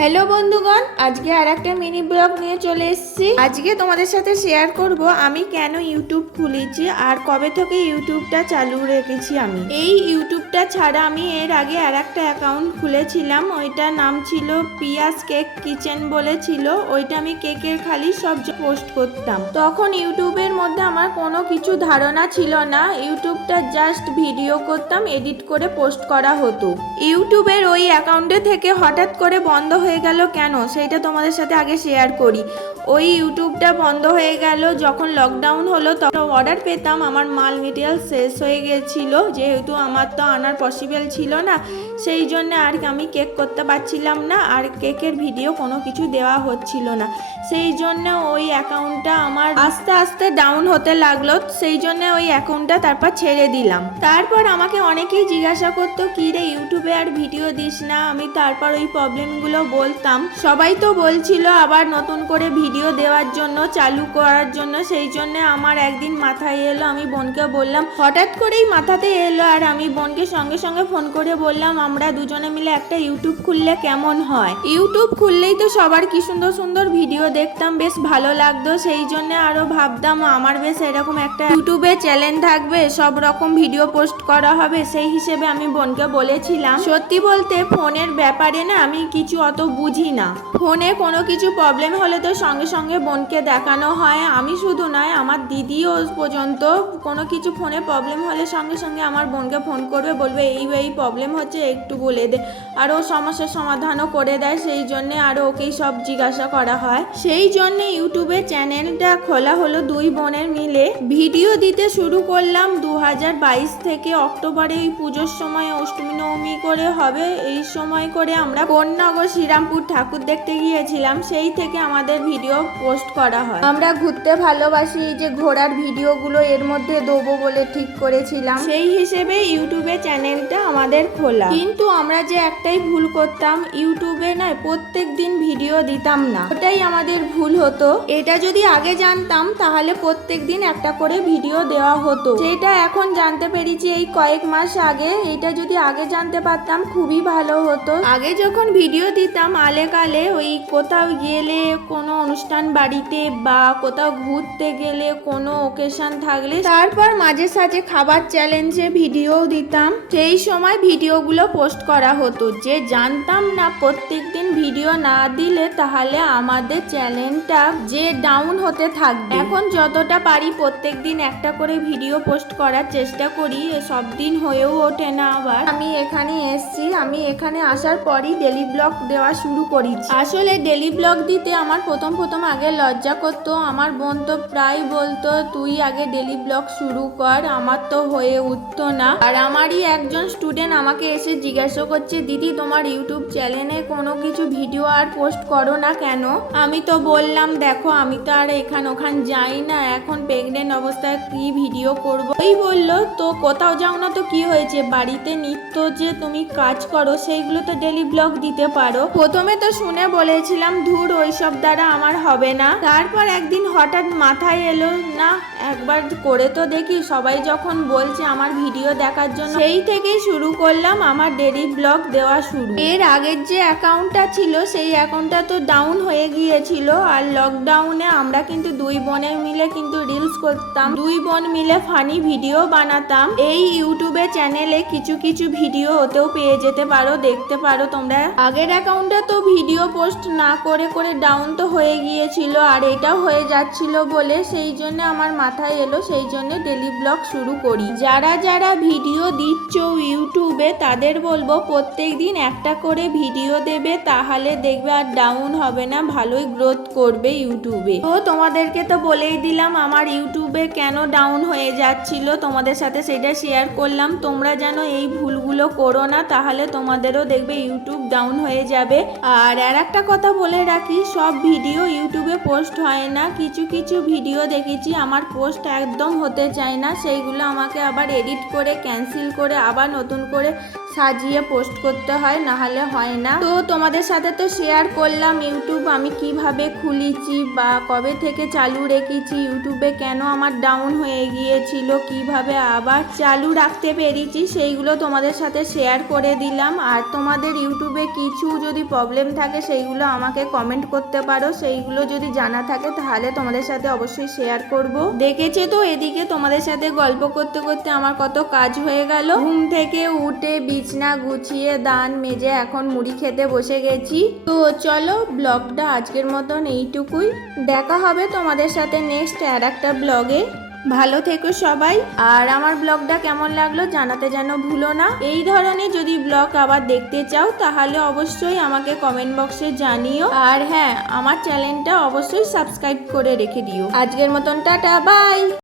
Hello বন্ধুগণ। আজকে আর একটা মিনি ব্লগ নিয়ে চলে এসেছি। আজকে তোমাদের সাথে শেয়ার করব আমি কেন ইউটিউব খুলেছি আর কবে থেকে ইউটিউবটা চালু রেখেছি আমি। এই ইউটিউবটা ছাড়া আমি এর আগে আর একটা অ্যাকাউন্ট খুলেছিলাম। ওইটার নাম ছিল পিয়াস কেক কিচেন বলে ছিল। ওইটা আমি কেকের খালি সব পোস্ট করতাম। তখন ইউটিউবের মধ্যে আমার কোনো কিছু ধারণা ছিল না। ইউটিউবটা জাস্ট ভিডিও করতাম এডিট করে পোস্ট করা হতো। ইউটিউবের ওই অ্যাকাউন্টে থেকে হঠাৎ করে বন্ধ হয়ে গেল কেন? সেইটা তোমাদের সাথে আগে শেয়ার করি। ওই ইউটিউবটা বন্ধ হয়ে গেল, যখন লকডাউন হলো, তখন অর্ডার পেতাম। আমার মাল মেটেরিয়াল শেষ হয়ে গেছিল, যেহেতু আমার তো আনার পসিবল ছিল না, সেই জন্য আর আমি কেক করতে পারছিলাম না, আর কেকের ভিডিও কোনো কিছু দেওয়া হচ্ছিল না। সেই জন্য ওই অ্যাকাউন্টটা আমার আস্তে আস্তে ডাউন হতে লাগল, সেই জন্য ওই অ্যাকাউন্টটা তারপর ছেড়ে দিলাম। তারপর আমাকে অনেকেই জিজ্ঞাসা করতো, কি রে, ইউটিউবে আর ভিডিও দিস না? আমি তারপর ওই প্রবলেমগুলো বলতাম। সবাই তো বলছিল আবার নতুন করে ভিডিও দেওয়ার জন্য, চালু করার জন্য। সেই জন্য আমার একদিন মাথায় এলো, আমি বোনকে বললাম, হঠাৎ করেই মাথাতে এলো আর আমি বোনকে সঙ্গে সঙ্গে ফোন করে বললাম, আমরা দুজনে মিলে একটা ইউটিউব খুললে কেমন হয়? ইউটিউব খুললেই তো সবার কি সুন্দর সুন্দর ভিডিও দেখতাম, বেশ ভালো লাগতো। সেই জন্য আরও ভাবতাম, আমার বেশ এরকম একটা ইউটিউবে চ্যানেল থাকবে, সব রকম ভিডিও পোস্ট করা হবে, সেই হিসেবে আমি বোনকে বলেছিলাম। সত্যি বলতে ফোনের ব্যাপারে না আমি কিছু অত বুঝি না। ফোনে কোনো কিছু প্রবলেম হলে তো সঙ্গে সঙ্গে বোনকে দেখানো হয়। আমি শুধু নয়, আমার দিদিও পর্যন্ত কোনো কিছু ফোনে প্রবলেম হলে সঙ্গে সঙ্গে আমার বোনকে ফোন করবে, বলবে, এই এই প্রবলেম হচ্ছে, একটু বলে দে। আর ও সমস্যার সমাধানও করে দেয়, সেই জন্যে আরও ওকেই সব জিজ্ঞাসা করা হয়। সেই জন্যে ইউটিউবে চ্যানেলটা খোলা হলো দুই বোনের মিলে। ভিডিও দিতে শুরু করলাম দু হাজার বাইশ থেকে অক্টোবরে। এই পুজোর সময় অষ্টমী, নবমী করে হবে, এই সময় করে আমরা বননগর শ্রীরামপুর ঠাকুর দেখতে গিয়েছিলাম, সেই থেকে আমাদের ভিডিও পোস্ট করা হয়। আমরা ঘুরতে ভালোবাসি যে ঘোরার ভিডিওগুলো, এর মধ্যে দেবো বলে ঠিক করেছিলাম। সেই হিসেবে ইউটিউবে চ্যানেলটা আমাদের খোলা। কিন্তু আমরা যে একটাই ভুল করতাম, ইউটিউবে নয়, প্রত্যেক দিন ভিডিও দিতাম না। ওটাই আমাদের ভুল হতো। এটা যদি আগে জানতাম, তাহলে প্রত্যেক দিন একটা করে ভিডিও দেওয়া হতো। সেটা এখন জানতে পেরেছি এই কয়েক মাস আগে, এটা যদি আগে জানতে পারতাম খুবই ভালো হতো। আগে যখন ভিডিও দিতাম আলে কালে, ওই কোথাও গেলে, কোনো অনুষ্ঠান বাড়িতে বা কোথাও ঘুরতে গেলে কোনো ওকেশন থাকলে, তারপর মাঝে সাঝে খাবার চ্যালেঞ্জে ভিডিও দিতাম। সেই সময় ভিডিওগুলো পোস্ট করা হতো। যে জানতাম না প্রত্যেক দিন ভিডিও না দিলে তাহলে আমাদের চ্যানেলটা যে ডাউন হতে থাকবে। এখন যতটা পারি প্রত্যেক দিন একটা করে ভিডিও পোস্ট করার চেষ্টা করি সব দিন হয়েও ওঠে না আবার। আমি এখানে এসছি আমি এখানে আসার পরই ডেলি ব্লগ দেওয়া শুরু করি আসলে ডেলি ব্লগ দিতে আমার প্রথম প্রথম আগে লজ্জা করতো আমার বোন তো প্রায় বলতো তুই আগে ডেলি ব্লগ শুরু কর আমার তো হয়ে উঠতো না। আর আমারই একজন স্টুডেন্ট আমাকে এসে জিজ্ঞাসা করছে দিদি তোমার ইউটিউব চ্যানেলে কোনো কিছু ভিডিও আর পোস্ট করো না কেন? আমি তো বললাম দেখো আমি তো আর এখান ওখান যাই না এখন প্রেগনেন্ট অবস্থায় কি ভিডিও করব? ওই বলল, তো কোথাও যাও না তো কি হয়েছে? বাড়িতে নিত্য যে তুমি কাজ করো, সেইগুলো তো ডেলি ব্লগ দিতে পারো। প্রথমে তো শুনে বলেছিলাম, ধুর, ওইসব দ্বারা আমার হবে না। তারপর একদিন হঠাৎ মাথায় এলো, না, একবার করে তো দেখি। সবাই যখন বলছে আমার ভিডিও দেখার জন্য, সেই থেকেই শুরু করলাম আমার ডেলি ব্লগ দেওয়া শুরু। এর আগের যে অ্যাকাউন্টটা ছিল, সেই অ্যাকাউন্টটা তো ডাউন হয়ে গিয়েছিল। আর লকডাউনে আমরা কিন্তু দুই বোনের মিলে কিন্তু রিলস করতাম। দুই বোন মিলে ফানি ভিডিও বানাতাম। এই ইউটিউবে চ্যানেলে কিছু কিছু ভিডিও ওতেও পেয়ে যেতে পারো, দেখতে পারো তোমরা। আগের অ্যাকাউন্টে তো ভিডিও পোস্ট না করে করে ডাউন তো হয়ে গিয়েছিল, আর এটাও হয়ে যাচ্ছিল বলে সেই জন্য আমার মাথায় এলো, সেই জন্য ডেলি ব্লগ শুরু করি। যারা যারা ভিডিও দিচ্ছ ইউটিউবে, তাদের বলব প্রত্যেক দিন একটা করে ভিডিও দেবে, তাহলে দেখবে আর ডাউন হবে না, ভালোই গ্রোথ করবে ইউটিউবে। তো তোমাদেরকে তো বলেই দিলাম, আমার ইউটিউবে কেন ডাউন হয়ে যাচ্ছিল, তোমাদের সাথে সেটা শেয়ার করলাম। তোমরা যেন এই ভুলগুলো করো না, তাহলে তোমাদেরও দেখবে ইউটিউব ডাউন হয়ে যাবে। আর আর একটা কথা বলে রাখি, সব ভিডিও ইউটিউবে পোস্ট হয় না। কিছু কিছু ভিডিও দেখেছি, আমার পোস্ট একদম হতে চায় না। সেইগুলো আমাকে আবার এডিট করে ক্যান্সেল করে, আবার নতুন করে সাজিয়ে পোস্ট করতে হয়, নাহলে হয় না। তো তোমাদের সাথে তো শেয়ার করলাম ইউটিউব আমি কীভাবে খুলেছি বা কবে থেকে চালু রেখেছি, ইউটিউবে কেন আমার ডাউন হয়ে গিয়েছিল? কীভাবে আবার চালু রাখতে পেরেছি? সেইগুলো তোমাদের সাথে শেয়ার করে দিলাম। আর তোমাদের ইউটিউবে কিছু যদি প্রবলেম থাকে, সেইগুলো আমাকে কমেন্ট করতে পারো। সেইগুলো যদি জানা থাকে, তাহলে তোমাদের সাথে অবশ্যই শেয়ার করব। দেখেছে তো, এদিকে তোমাদের সাথে গল্প করতে করতে আমার কত কাজ হয়ে গেল। ঘুম থেকে উঠে বিছনা গুছিয়ে দান মেজে এখন মুড়ি খেতে বসে গেছি। তো চলো ব্লগটা আজকের মতন এইটুকুই। দেখা হবে তোমাদের সাথে নেক্সট আর একটা ব্লগে। ভালো থেকো সবাই। আর আমার ব্লগটা কেমন লাগল জানাতে যেন ভুলো না। এই ধরনের যদি ব্লগ আবার দেখতে চাও, তাহলে অবশ্যই আমাকে কমেন্ট বক্সে জানিও। আর হ্যাঁ আমার চ্যানেলটা অবশ্যই সাবস্ক্রাইব করে রেখে দিও। আজকের মতন টাটা বাই